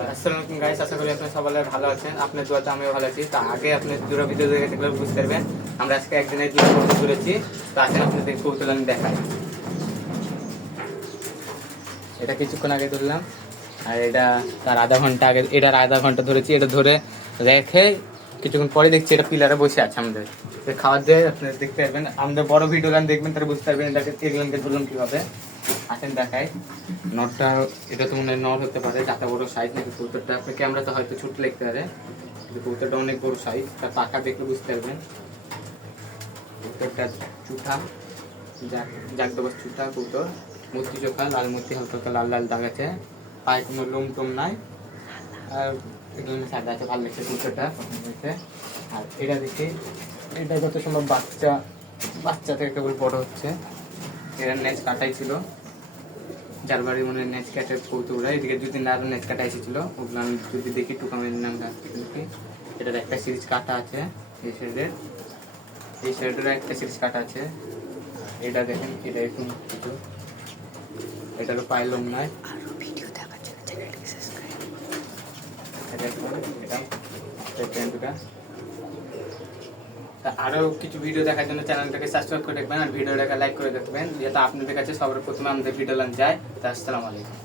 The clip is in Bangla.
আসসালামু আলাইকুম গাইস, আশা করি আপনারা সবাই ভালো আছেন। আপনার দোয়াতে আমিও ভালো আছি। তা আগে আপনি দুটো ভিডিও দেখে থাকলে বুঝতে পারবেন আমরা আজকে একদিনে দুটো কবুতর তুলেছি। তো আসেন আপনাদের কবুতর আমি দেখাই। এটা কিছুক্ষণ আগে তুললাম, আর এটা তার আধা ঘন্টা আগে, এটার আধা ঘন্টা ধরেছি। এটা ধরে রেখে কিছুক্ষণ পরে দেখছি এটা পিলারে বসে আছে আমাদের খাবার দিয়ে। আপনারা দেখতে পারবেন, আমাদের বড় ভিডিও গান দেখবেন তারা বুঝতে পারবেন এটাকে এগুলোকে ধরলাম কিভাবে। আসেন দেখাই নটটা। এটা তো মনে হয় নট হতে পারে, যাতে বড় সাইজ নাকি কবুতরটা। আপনার ক্যামেরাতে হয়তো ছোট লাগতে পারে, কিন্তু কবুতরটা অনেক বড় সাইজ। তার পাখা দেখলে বুঝতে পারবেন। কবুতরটা চুঠা, জাগ দেবার চুঠা কবুতর, মূর্তি চোখা, লাল মূর্তি, হালকা হালকা লাল লাল দাগ আছে, পায়ে কোনো লোম টোম নাই, আর এগুলো সাদা আছে। ভালো লাগছে কবুতরটা পছন্দ হয়েছে। আর এটা দেখি, এটা কত সম্ভব বাচ্চা থেকে কেবল বড় হচ্ছে। এরা নেচ কাটাই ছিল, যার বাড়ি মনে নেচ কাটে কৌতুকরা। এদিকে দুদিন আরো নেচ কাটা এসেছিল, ওগুলো আমি যদি দেখি টুকামের নাম দেখি। এটার একটা সিরিজ কাটা আছে, এই সাইডের একটা সিরিজ কাটা আছে। এটা দেখেন, এটা এরকম কিছু, এটারও পাইলম নয়। আরো কিছু ভিডিও দেখার জন্য চ্যানেলটাকে সাবস্ক্রাইব করে রাখবেন, আর ভিডিওটাকে লাইক করে দেখবেন, যাতে আপনাদের কাছে সবার প্রথমে আমাদের ভিডিও লাইন যায়। আসসালামু আলাইকুম।